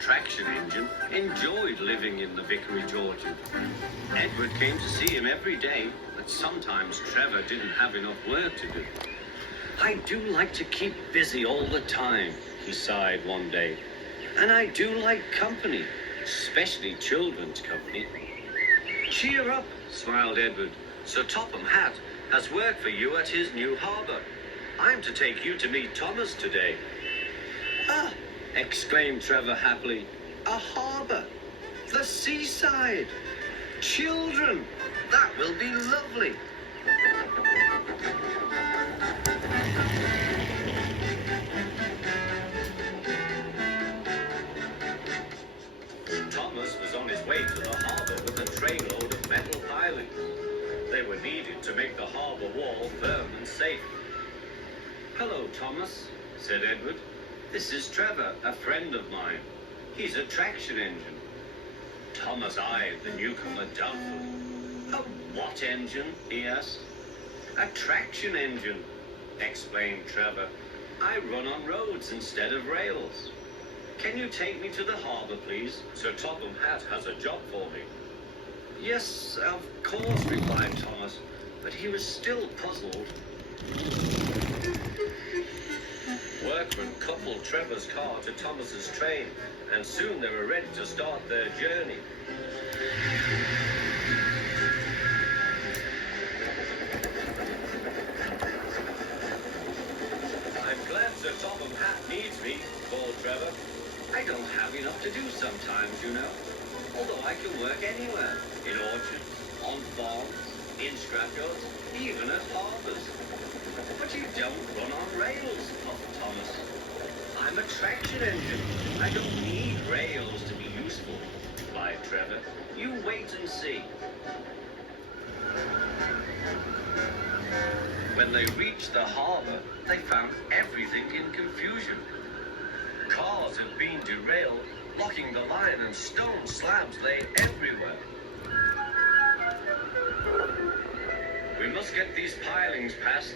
traction engine, enjoyed living in the vicarage orchard. Edward came to see him every day, but sometimes Trevor didn't have enough work to do. "I do like to keep busy all the time," he sighed one day. "And I do like company, especially children's company." "Cheer up," smiled Edward. "Sir Topham Hatt has work for you at his new harbour. I'm to take you to meet Thomas today." "Ah!" exclaimed Trevor happily. "A harbour! The seaside! Children! That will be lovely!" Thomas was on his way to the harbour with a trainload of metal pilings. They were needed to make the harbour wall firm and safe. "Hello, Thomas," said Edward. "This is Trevor, a friend of mine. He's a traction engine." Thomas eyed the newcomer doubtfully. "A what engine?" he asked. "A traction engine," explained Trevor. "I run on roads instead of rails. Can you take me to the harbour, please? Sir Topham Hatt has a job for me." "Yes, of course," replied Thomas, but he was still puzzled. Workmen coupled Trevor's car to Thomas's train, and soon they were ready to start their journey. "I'm glad Sir Topham Hatt needs me," called Trevor. "I don't have enough to do sometimes, you know. Although I can work anywhere, in orchards, on farms, in scrapyards, even at harbours." "But you don't run on rails," puffed Thomas. "I'm a traction engine. I don't need rails to be useful," replied Trevor. "You wait and see." When they reached the harbour, they found everything in confusion. Cars had been derailed, blocking the line, and stone slabs lay everywhere. "We must get these pilings past,"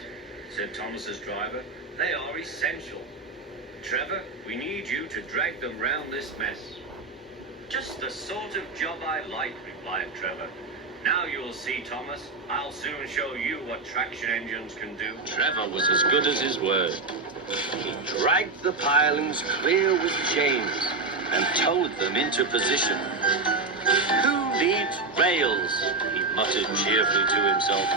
said Thomas's driver. "They are essential. Trevor, we need you to drag them round this mess." "Just the sort of job I like," replied Trevor. "Now you'll see, Thomas. I'll soon show you what traction engines can do." Trevor was as good as his word. He dragged the pilings clear with chains and towed them into position. "Who needs rails?" he muttered cheerfully to himself.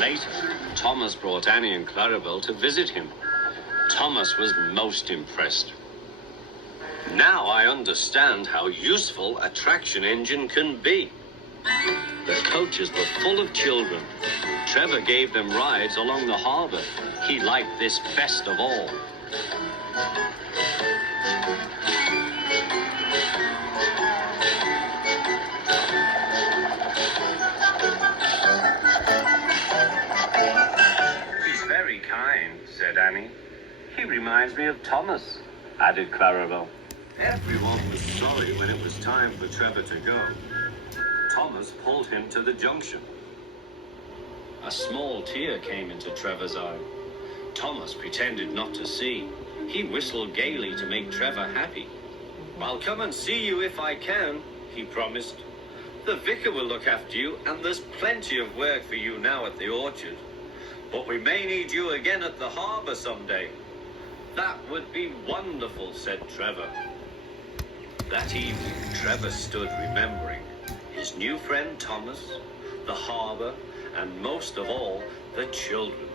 Later, Thomas brought Annie and Clarabel to visit him. Thomas was most impressed. "Now I understand how useful a traction engine can be." The coaches were full of children. Trevor gave them rides along the harbour. He liked this best of all. "He's very kind," said Annie. "He reminds me of Thomas," added Clarabel. Everyone was sorry when it was time for Trevor to go. Thomas pulled him to the junction. A small tear came into Trevor's eye. Thomas pretended not to see. He whistled gaily to make Trevor happy. "I'll come and see you if I can," he promised. "The vicar will look after you, and there's plenty of work for you now at the orchard. But we may need you again at the harbour someday." "That would be wonderful," said Trevor. That evening, Trevor stood remembering his new friend Thomas, the harbour, and most of all, the children.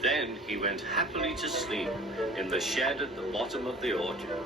Then he went happily to sleep in the shed at the bottom of the orchard.